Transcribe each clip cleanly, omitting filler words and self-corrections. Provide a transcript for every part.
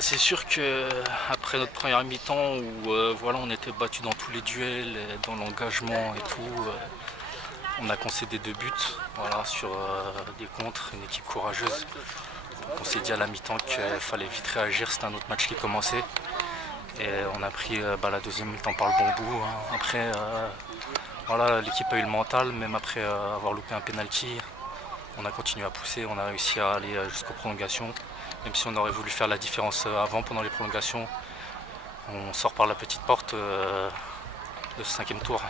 C'est sûr que après notre première mi-temps où voilà, on était battu dans tous les duels, dans l'engagement et tout, on a concédé 2 buts voilà, sur des contres, une équipe courageuse. Donc on s'est dit à la mi-temps qu'il fallait vite réagir, c'était un autre match qui commençait. Et on a pris la deuxième mi-temps par le bon bout, hein. Après, voilà, l'équipe a eu le mental, même après avoir loupé un penalty. On a continué à pousser, on a réussi à aller jusqu'aux prolongations. Même si on aurait voulu faire la différence avant, pendant les prolongations, on sort par la petite porte de ce 5e tour.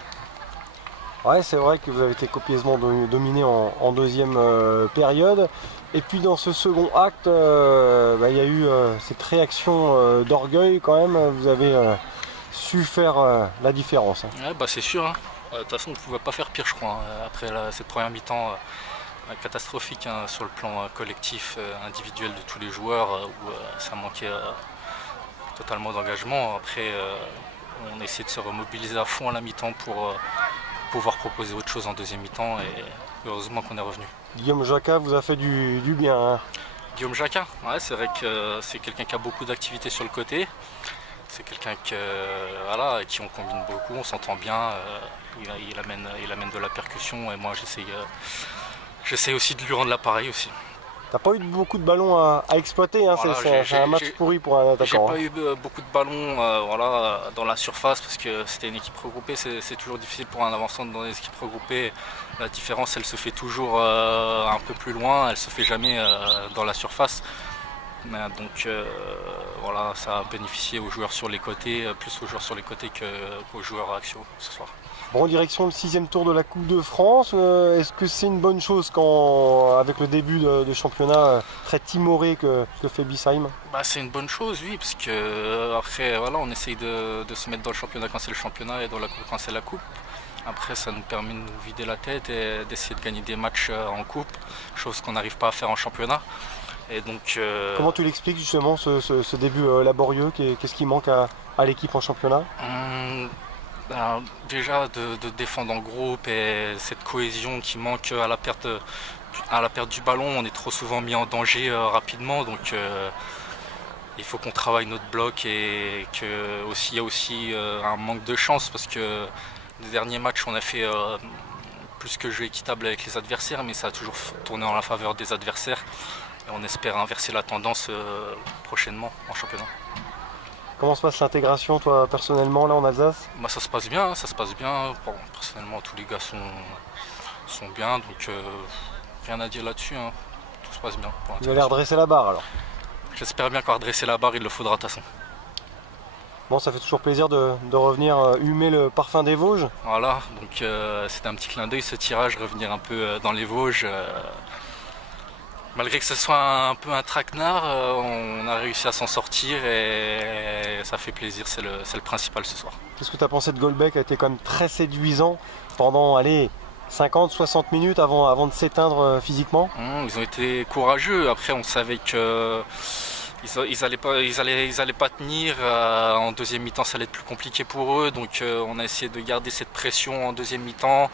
Ouais, c'est vrai que vous avez été copieusement dominé en deuxième période. Et puis dans ce second acte, il y a eu cette réaction d'orgueil quand même. Vous avez su faire la différence. Ouais, c'est sûr, hein. De toute façon, on ne pouvait pas faire pire, je crois, hein. Après cette première mi-temps catastrophique, hein, sur le plan collectif, individuel de tous les joueurs, où ça manquait totalement d'engagement. Après, on a essayé de se remobiliser à fond à la mi-temps pour pouvoir proposer autre chose en deuxième mi-temps et heureusement qu'on est revenu. Guillaume Jacquat vous a fait du bien, hein. Guillaume Jacquat, ouais, c'est vrai que c'est quelqu'un qui a beaucoup d'activités sur le côté. C'est quelqu'un avec qui on combine beaucoup, on s'entend bien. Il amène de la percussion et moi j'essaie aussi de lui rendre l'appareil aussi. T'as pas eu beaucoup de ballons à exploiter, hein. Voilà, c'est un match pourri pour un attaquant. J'ai pas eu beaucoup de ballons dans la surface parce que c'était une équipe regroupée. C'est toujours difficile pour un avant-centre dans les équipes regroupées. La différence, elle se fait toujours un peu plus loin, elle se fait jamais dans la surface. Donc voilà, ça a bénéficié aux joueurs sur les côtés, plus aux joueurs sur les côtés qu'aux joueurs axiaux ce soir. Bon, direction le 6e tour de la Coupe de France. Est-ce que c'est une bonne chose quand, avec le début de championnat très timoré que fait Bissheim? C'est une bonne chose, oui, parce que après, voilà, on essaye de se mettre dans le championnat quand c'est le championnat et dans la coupe quand c'est la coupe. Après, ça nous permet de nous vider la tête et d'essayer de gagner des matchs en coupe, chose qu'on n'arrive pas à faire en championnat. Et donc, comment tu l'expliques justement ce début laborieux? Qu'est-ce qui manque à l'équipe en championnat? Déjà de défendre en groupe et cette cohésion qui manque à la perte du ballon. On est trop souvent mis en danger rapidement, donc il faut qu'on travaille notre bloc et qu'il y a aussi un manque de chance parce que les derniers matchs on a fait plus que jeu équitable avec les adversaires, mais ça a toujours tourné en la faveur des adversaires et on espère inverser la tendance prochainement en championnat. Comment se passe l'intégration, toi, personnellement, là, en Alsace? Ça se passe bien, ça se passe bien. Bon, personnellement, tous les gars sont bien, donc rien à dire là-dessus, hein. Tout se passe bien. Vous allez redresser la barre, alors? J'espère bien qu'à redresser la barre, il le faudra de toute façon. Bon, ça fait toujours plaisir de revenir humer le parfum des Vosges. Voilà, donc c'était un petit clin d'œil, ce tirage, revenir un peu dans les Vosges. Malgré que ce soit un peu un traquenard, on a réussi à s'en sortir et ça fait plaisir, c'est le principal ce soir. Qu'est-ce que tu as pensé de Goldbeck? A été quand même très séduisant pendant 50-60 minutes avant de s'éteindre physiquement. Ils ont été courageux, après on savait que ils allaient pas tenir. En deuxième mi-temps ça allait être plus compliqué pour eux, donc on a essayé de garder cette pression en deuxième mi-temps.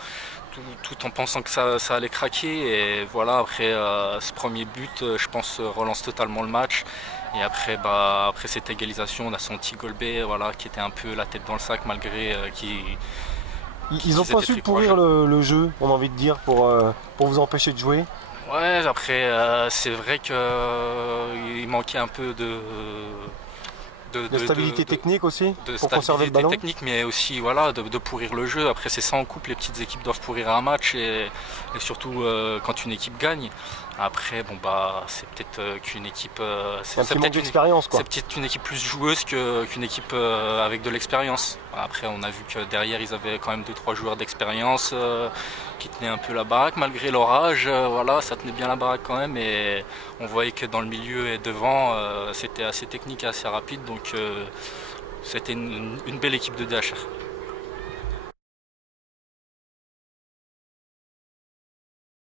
Tout en pensant que ça allait craquer et voilà, après ce premier but je pense relance totalement le match et après cette égalisation on a senti Golbet qui était un peu la tête dans le sac malgré ils ont pas su pourrir le jeu, on a envie de dire, pour vous empêcher de jouer. Ouais, après c'est vrai qu'il manquait un peu de stabilité technique aussi, pour conserver le stabilité ballon. Technique, mais aussi de pourrir le jeu. Après c'est ça en coupe, les petites équipes doivent pourrir un match et surtout quand une équipe gagne. Après c'est peut-être qu'une équipe c'est peut-être une équipe plus joueuse qu'une équipe avec de l'expérience. Après on a vu que derrière ils avaient quand même 2-3 joueurs d'expérience qui tenaient un peu la baraque malgré leur âge. Ça tenait bien la baraque quand même et on voyait que dans le milieu et devant c'était assez technique et assez rapide, donc c'était une belle équipe de DHR.